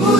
Good.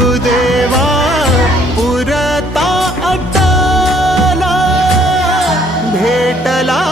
भेटला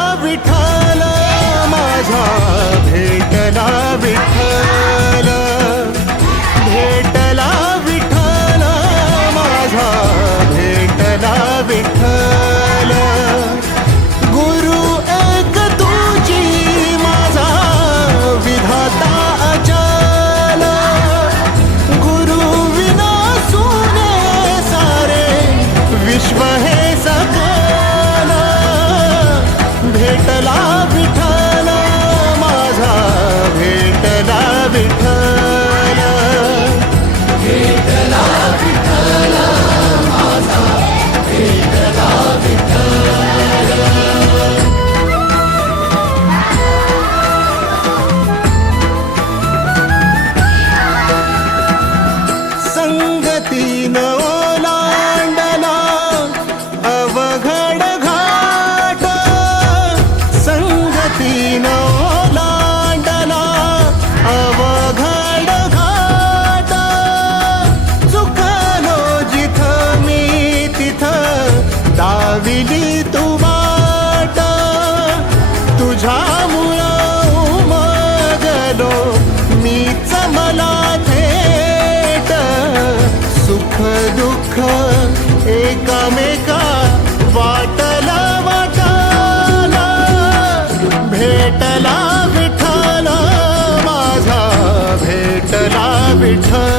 सुख दुःख एकमेका वाटला वाटाला भेटला विठला माझा भेटला विठ्ठल.